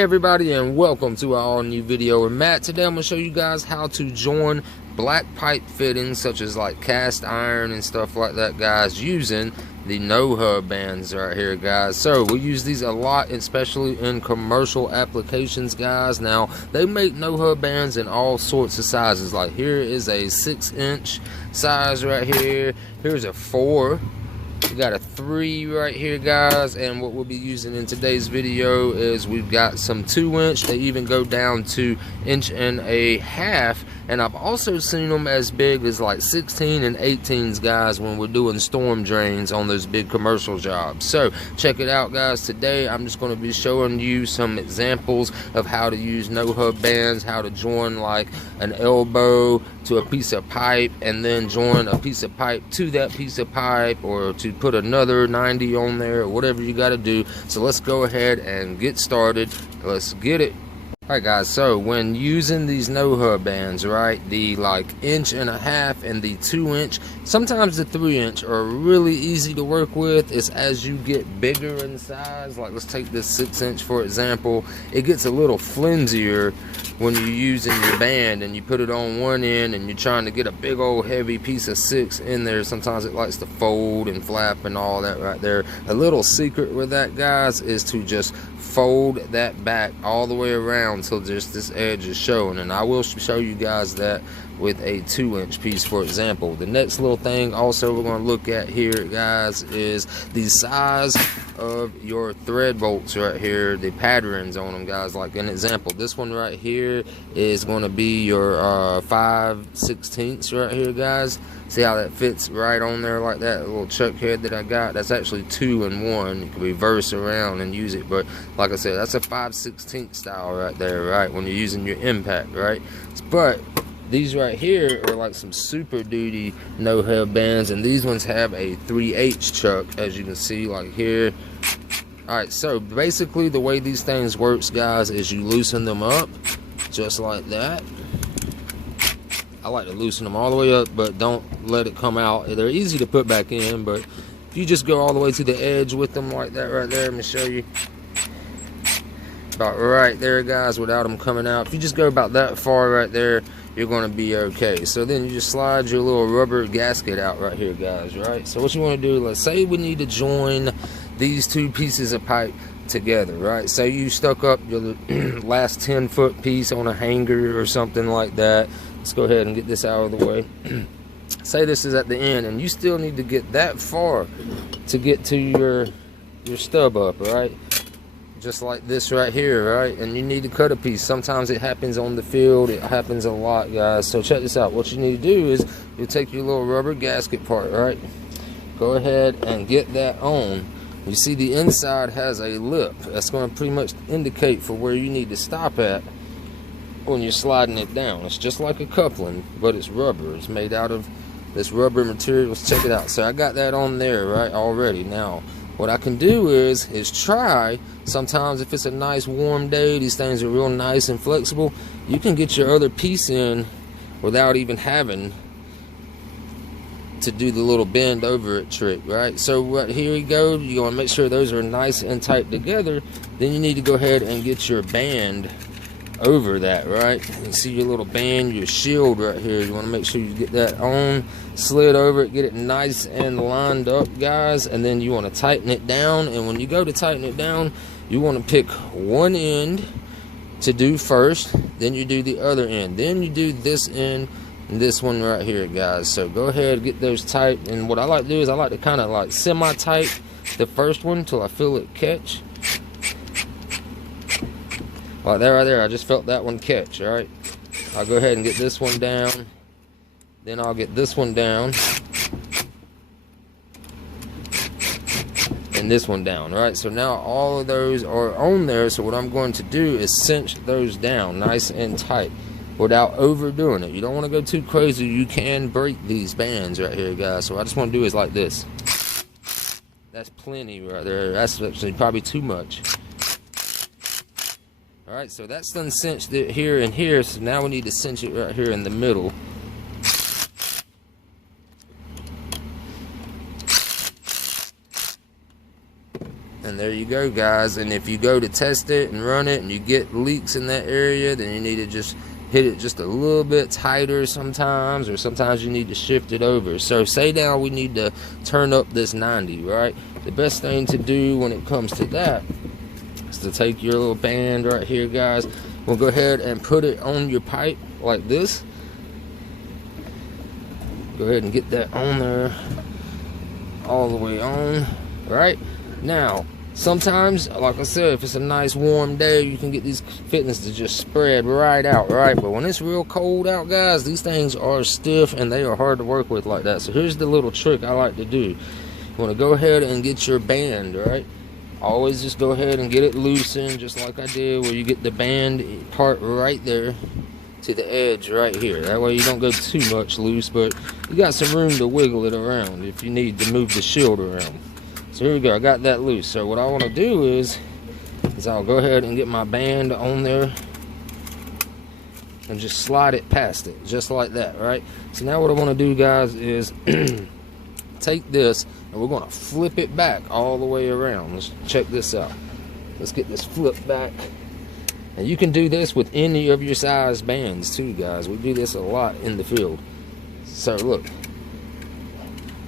Hey everybody, and welcome to our all new video with Matt. Today I'm going to show you guys how to join black pipe fittings such as like cast iron and stuff like that, guys, using the no hub bands right here, guys. So we use these a lot, especially in commercial applications, guys. Now they make no hub bands in all sorts of sizes. Like here is a 6-inch size right here. Here's a 4. We got a 3 right here, guys, and what we'll be using in today's video is we've got some 2-inch. They even go down to 1.5 inches, and I've also seen them as big as like 16 and 18s, guys, when we're doing storm drains on those big commercial jobs. So check it out, guys. Today I'm just going to be showing you some examples of how to use no hub bands, how to join like an elbow to a piece of pipe, and then join a piece of pipe to that piece of pipe, or to put another 90 on there, or whatever you got to do. So let's go ahead and get started. Let's get it. Alright, guys, so when using these no hub bands, right, the like 1.5 inch and the 2-inch, sometimes the 3-inch are really easy to work with. It's as you get bigger in size, like let's take this 6-inch for example, it gets a little flimsier when you're using your band and you put it on one end and you're trying to get a big old heavy piece of 6 in there. Sometimes it likes to fold and flap and all that right there. A little secret with that, guys, is to just fold that back all the way around till just this edge is showing, and I will show you guys that with a 2-inch piece for example. The next little thing also we're going to look at here, guys, is the size of your thread bolts right here, the patterns on them, guys. Like an example, this one right here is going to be your 5/16 right here, guys. See how that fits right on there like that? A little chuck head that I got, that's actually 2 in 1. You can reverse around and use it, but like I said, that's a 5/16 style right there, right, when you're using your impact, right? But these right here are like some super duty no hub bands, and these ones have a 3/8 chuck, as you can see like here. Alright, so basically the way these things works, guys, is you loosen them up just like that. I like to loosen them all the way up, but don't let it come out. They're easy to put back in, but if you just go all the way to the edge with them like that right there, let me show you. About right there, guys, without them coming out. If you just go about that far right there, you're going to be okay. So then you just slide your little rubber gasket out right here, guys, right? So what you want to do, let's say we need to join these two pieces of pipe together, right? Say you stuck up your last 10-foot piece on a hanger or something like that. Let's go ahead and get this out of the way. Say this is at the end and you still need to get that far to get to your stub up, right? Just like this right here, right? And you need to cut a piece. Sometimes it happens on the field. It happens a lot, guys. So check this out. What you need to do is you take your little rubber gasket part, right? Go ahead and get that on. You see the inside has a lip. That's going to pretty much indicate for where you need to stop at when you're sliding it down. It's just like a coupling, but it's rubber. It's made out of this rubber material. Let's check it out. So I got that on there, right, already. Now what I can do is try, sometimes if it's a nice warm day, these things are real nice and flexible, you can get your other piece in without even having to do the little bend over it trick, right? So right here you go, you want to make sure those are nice and tight together. Then you need to go ahead and get your band over that, right? You see your little band, your shield right here. You want to make sure you get that on, slid over it, get it nice and lined up, guys. And then you want to tighten it down. And when you go to tighten it down, you want to pick one end to do first, then you do the other end, then you do this end and this one right here, guys. So go ahead, get those tight. And what I like to do is I like to kind of like semi-tight the first one till I feel it catch. Like that right there, I just felt that one catch, alright? I'll go ahead and get this one down. Then I'll get this one down. And this one down, right? So now all of those are on there. So what I'm going to do is cinch those down nice and tight without overdoing it. You don't want to go too crazy. You can break these bands right here, guys. So what I just want to do is like this. That's plenty right there. That's actually probably too much. Alright, so that's done cinched it here and here, so now we need to cinch it right here in the middle. And there you go, guys. And if you go to test it and run it and you get leaks in that area, then you need to just hit it just a little bit tighter sometimes, or sometimes you need to shift it over. So say now we need to turn up this 90, right? The best thing to do when it comes to that is to take your little band right here, guys. We'll go ahead and put it on your pipe like this. Go ahead and get that on there, all the way on. Right now, sometimes, like I said, if it's a nice warm day, you can get these fittings to just spread right out, right? But when it's real cold out, guys, these things are stiff and they are hard to work with like that. So here's the little trick I like to do. You want to go ahead and get your band, right? Always just go ahead and get it loosened, just like I did, where you get the band part right there to the edge right here. That way you don't go too much loose, but you got some room to wiggle it around if you need to move the shield around. So here we go, I got that loose. So what I want to do is I'll go ahead and get my band on there and just slide it past it, just like that, right? So now what I want to do, guys, is take this and we're going to flip it back all the way around. Let's check this out. Let's get this flipped back. And you can do this with any of your size bands too, guys. We do this a lot in the field. So look,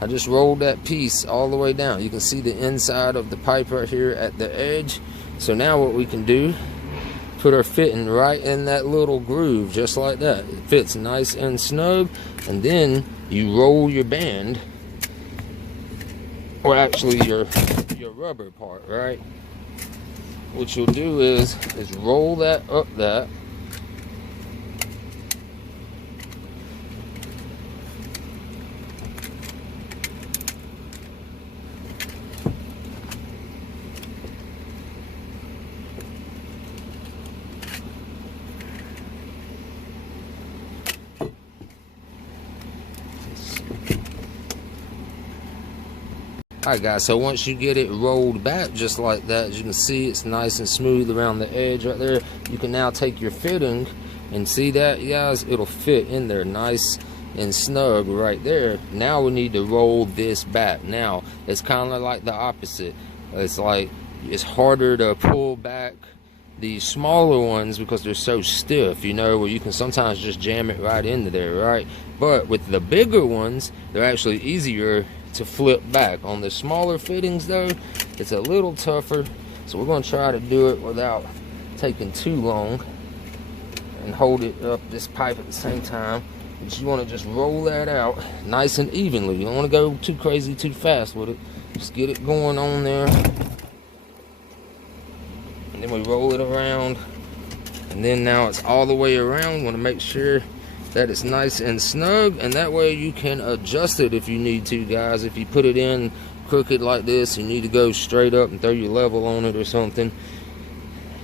I just rolled that piece all the way down. You can see the inside of the pipe right here at the edge. So now what we can do, put our fitting right in that little groove, just like that. It fits nice and snug. And then you roll your band, or actually your rubber part, right? What you'll do is roll that up that. Alright, guys, so once you get it rolled back just like that, as you can see, it's nice and smooth around the edge right there. You can now take your fitting and see that, guys, it'll fit in there nice and snug right there. Now we need to roll this back. Now it's kind of like the opposite. It's like it's harder to pull back these smaller ones because they're so stiff, you know, where you can sometimes just jam it right into there, right? But with the bigger ones, they're actually easier to flip back. On the smaller fittings though, it's a little tougher, so we're going to try to do it without taking too long and hold it up this pipe at the same time. But you want to just roll that out nice and evenly. You don't want to go too crazy too fast with it. Just get it going on there, and then we roll it around, and then now it's all the way around. Want to make sure that it's nice and snug, and that way you can adjust it if you need to, guys. If you put it in crooked like this, you need to go straight up and throw your level on it or something.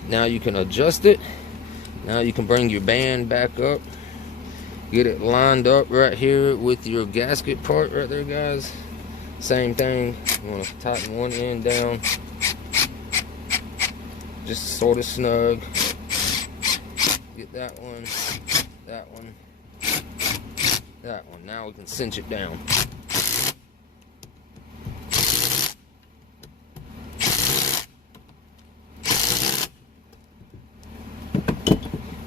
Now you can adjust it. Now you can bring your band back up, get it lined up right here with your gasket part right there, guys. Same thing. You want to tighten one end down, just sort of snug. Get that one, that one, that one. Now we can cinch it down.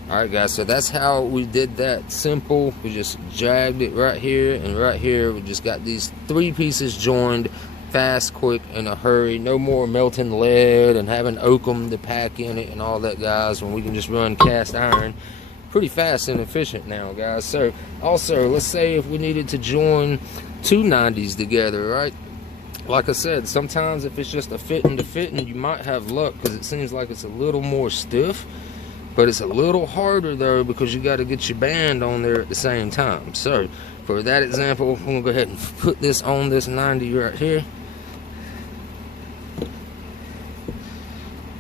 Alright, guys, so that's how we did that. Simple. We just jagged it right here, and right here we just got these three pieces joined fast, quick, in a hurry. No more melting lead and having oakum to pack in it and all that, guys, when we can just run cast iron pretty fast and efficient now, guys. So also, let's say if we needed to join two 90s together, right? Like I said, sometimes if it's just a fitting to fitting, you might have luck because it seems like it's a little more stiff, but it's a little harder though because you got to get your band on there at the same time. So for that example, I'm gonna go ahead and put this on this 90 right here.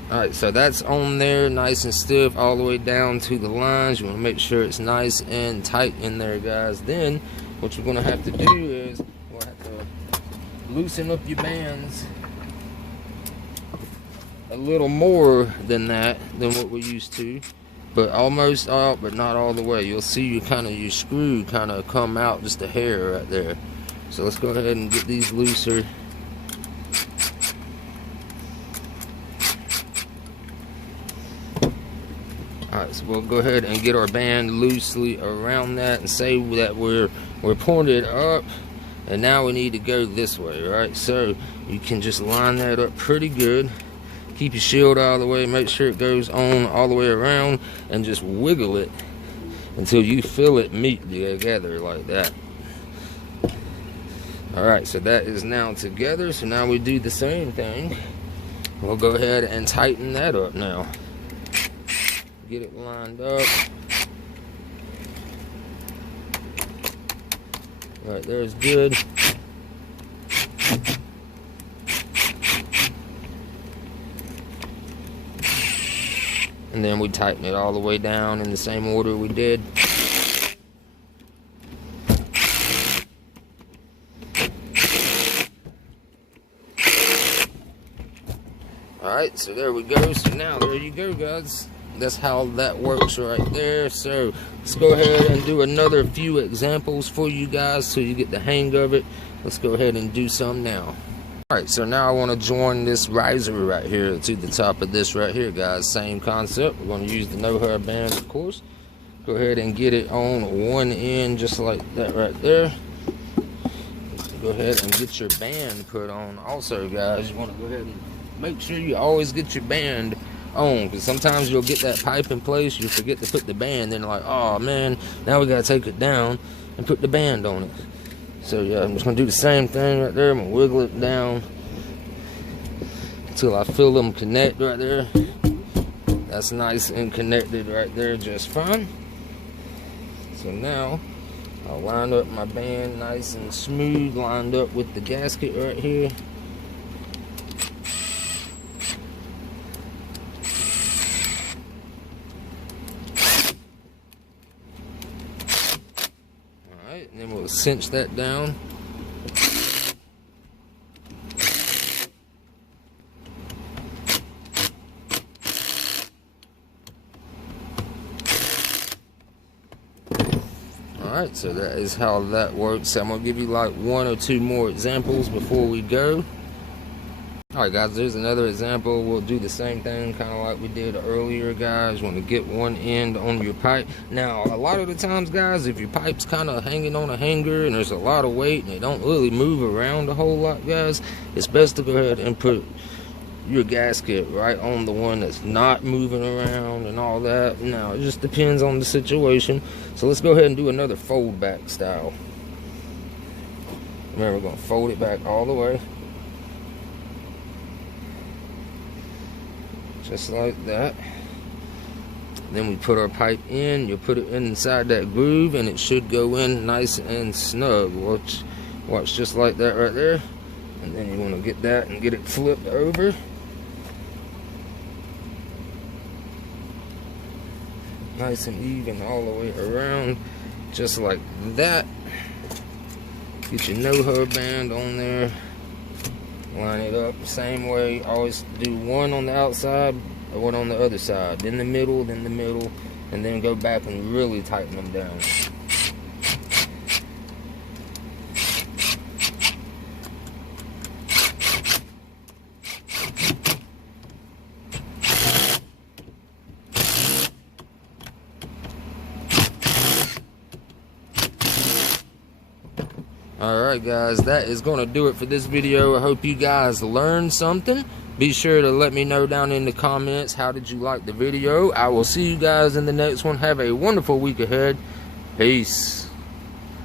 Alright, so that's on there nice and stiff all the way down to the lines. You want to make sure it's nice and tight in there, guys. Then what you're going to have to do is you're going to have to loosen up your bands a little more than that, than what we're used to, but almost out, but not all the way. You'll see your screw kind of come out just a hair right there. So let's go ahead and get these looser. Alright, so we'll go ahead and get our band loosely around that and say that we're pointed up, and now we need to go this way, right? So you can just line that up pretty good. Keep your shield out of the way, make sure it goes on all the way around, and just wiggle it until you feel it meet together like that. Alright, so that is now together. So now we do the same thing. We'll go ahead and tighten that up now. Get it lined up. Right there's good. And then we tighten it all the way down in the same order we did. Alright, so there we go. So now there you go, guys. That's how that works right there. So let's go ahead and do another few examples for you guys so you get the hang of it. Let's go ahead and do some now. Alright, so now I want to join this riser right here to the top of this right here, guys. Same concept. We're going to use the no-hub band, of course. Go ahead and get it on one end just like that right there. Go ahead and get your band put on. Also, guys, you want to go ahead and make sure you always get your band on, because sometimes you'll get that pipe in place, you forget to put the band, then like, oh man, now we gotta take it down and put the band on it. So yeah, I'm just gonna do the same thing right there. I'm gonna wiggle it down until I feel them connect right there. That's nice and connected right there just fine. So now I'll line up my band nice and smooth, lined up with the gasket right here. And then we'll cinch that down. Alright, so that is how that works. I'm going to give you like one or two more examples before we go. Alright guys, there's another example. We'll do the same thing kind of like we did earlier, guys. You want to get one end on your pipe. Now, a lot of the times, guys, if your pipe's kind of hanging on a hanger and there's a lot of weight and it don't really move around a whole lot, guys, it's best to go ahead and put your gasket right on the one that's not moving around and all that. Now, it just depends on the situation. So let's go ahead and do another fold back style. Remember, we're going to fold it back all the way. Just like that. Then we put our pipe in. You put it inside that groove and it should go in nice and snug. Watch just like that right there. And then you want to get that and get it flipped over. Nice and even all the way around. Just like that. Get your no-hub band on there. Line it up the same way. Always do one on the outside or one on the other side. Then the middle, and then go back and really tighten them down. Alright guys, that is going to do it for this video. I hope you guys learned something. Be sure to let me know down in the comments, how did you like the video. I will see you guys in the next one. Have a wonderful week ahead. Peace.